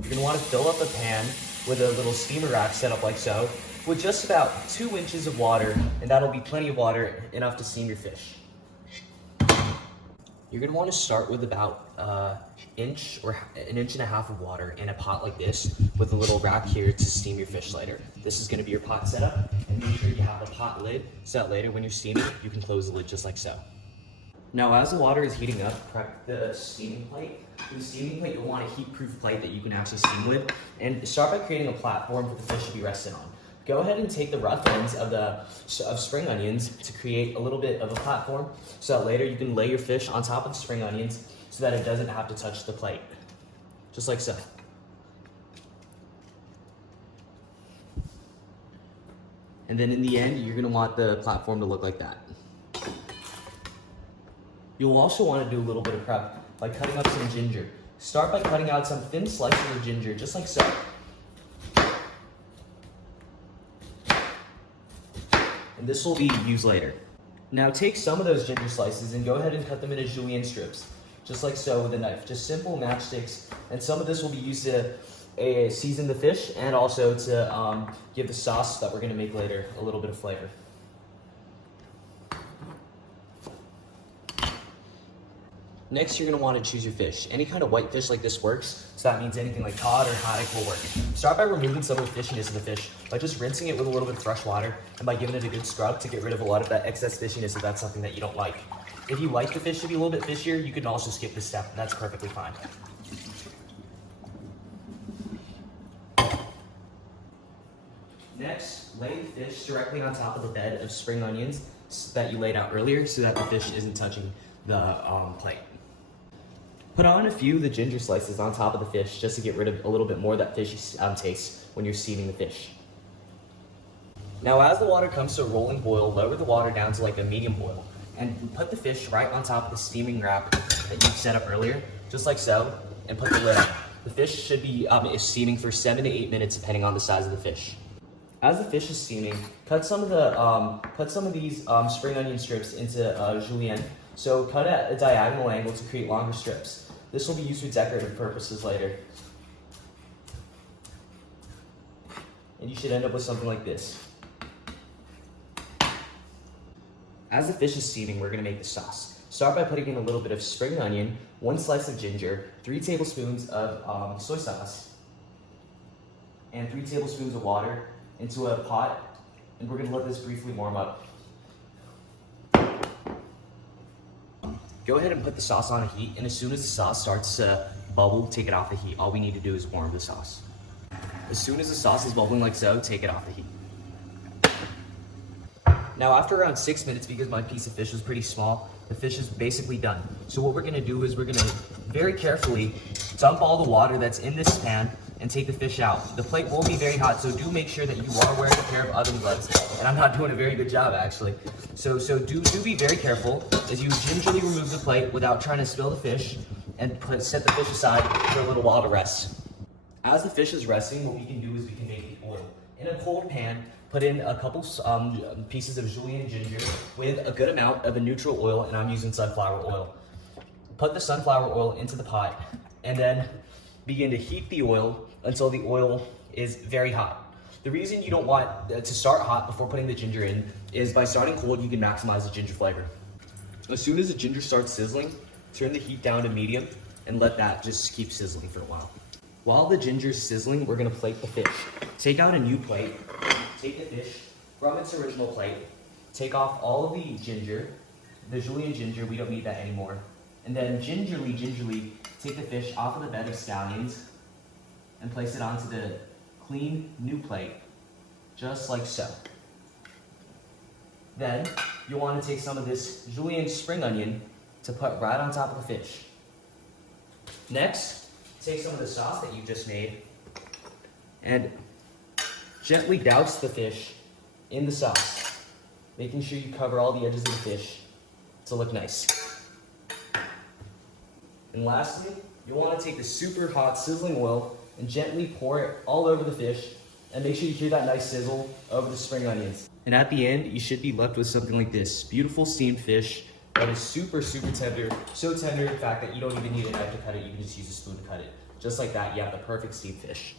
You're gonna wanna fill up a pan with a little steamer rack set up like so, with just about 2 inches of water, and that'll be plenty of water, enough to steam your fish. You're gonna wanna start with about inch or an inch and a half of water in a pot like this with a little rack here to steam your fish later. This is gonna be your pot setup, and make sure you have the pot lid so that later when you're steaming, you can close the lid just like so. Now as the water is heating up, prep the steaming plate. For the steaming plate, you'll want a heat-proof plate that you can actually steam with, and start by creating a platform for the fish to be rested on. Go ahead and take the rough ends of spring onions to create a little bit of a platform so that later you can lay your fish on top of the spring onions so that it doesn't have to touch the plate. Just like so. And then in the end, you're gonna want the platform to look like that. You'll also want to do a little bit of prep by cutting up some ginger. Start by cutting out some thin slices of ginger, just like so. And this will be used later. Now take some of those ginger slices and go ahead and cut them into julienne strips, just like so with a knife. Just simple matchsticks, and some of this will be used to season the fish and also to give the sauce that we're going to make later a little bit of flavor. Next, you're gonna wanna choose your fish. Any kind of white fish like this works, so that means anything like cod or haddock will work. Start by removing some of the fishiness of the fish by just rinsing it with a little bit of fresh water and by giving it a good scrub to get rid of a lot of that excess fishiness if that's something that you don't like. If you like the fish to be a little bit fishier, you can also skip this step. That's perfectly fine. Next, lay the fish directly on top of the bed of spring onions that you laid out earlier so that the fish isn't touching the plate. Put on a few of the ginger slices on top of the fish just to get rid of a little bit more of that fishy taste when you're steaming the fish. Now as the water comes to a rolling boil, lower the water down to like a medium boil and put the fish right on top of the steaming rack that you set up earlier, just like so, and put the lid on. The fish should be steaming for 7 to 8 minutes depending on the size of the fish. As the fish is steaming, cut some of these spring onion strips into julienne. So cut at a diagonal angle to create longer strips. This will be used for decorative purposes later. And you should end up with something like this. As the fish is steaming, we're gonna make the sauce. Start by putting in a little bit of spring onion, 1 slice of ginger, 3 tablespoons of soy sauce, and 3 tablespoons of water into a pot, and we're gonna let this briefly warm up. Go ahead and put the sauce on a heat, and as soon as the sauce starts to bubble, take it off the heat. All we need to do is warm the sauce. As soon as the sauce is bubbling like so, take it off the heat. Now after around 6 minutes, because my piece of fish was pretty small, the fish is basically done. So what we're gonna do is we're gonna very carefully dump all the water that's in this pan and take the fish out. The plate will be very hot, so do make sure that you are wearing a pair of oven gloves. And I'm not doing a very good job actually. So do be very careful as you gingerly remove the plate without trying to spill the fish and set the fish aside for a little while to rest. As the fish is resting, what we can do is we can make the oil. In a cold pan, put in a couple pieces of julienne ginger with a good amount of a neutral oil, and I'm using sunflower oil. Put the sunflower oil into the pot and then begin to heat the oil until the oil is very hot. The reason you don't want to start hot before putting the ginger in is by starting cold, you can maximize the ginger flavor. As soon as the ginger starts sizzling, turn the heat down to medium and let that just keep sizzling for a while. While the ginger is sizzling, we're gonna plate the fish. Take out a new plate, take the fish from its original plate, take off all of the ginger, the julienne ginger, we don't need that anymore. And then gingerly take the fish off of the bed of scallions and place it onto the clean new plate, just like so. Then you'll want to take some of this julienne spring onion to put right on top of the fish. Next, take some of the sauce that you just made and gently douse the fish in the sauce, making sure you cover all the edges of the fish to look nice. And lastly, you'll want to take the super hot sizzling oil and gently pour it all over the fish, and make sure you hear that nice sizzle over the spring onions. And at the end, you should be left with something like this beautiful steamed fish that is super tender, so tender in fact that you don't even need a knife to cut it, you can just use a spoon to cut it. Just like that, you have the perfect steamed fish.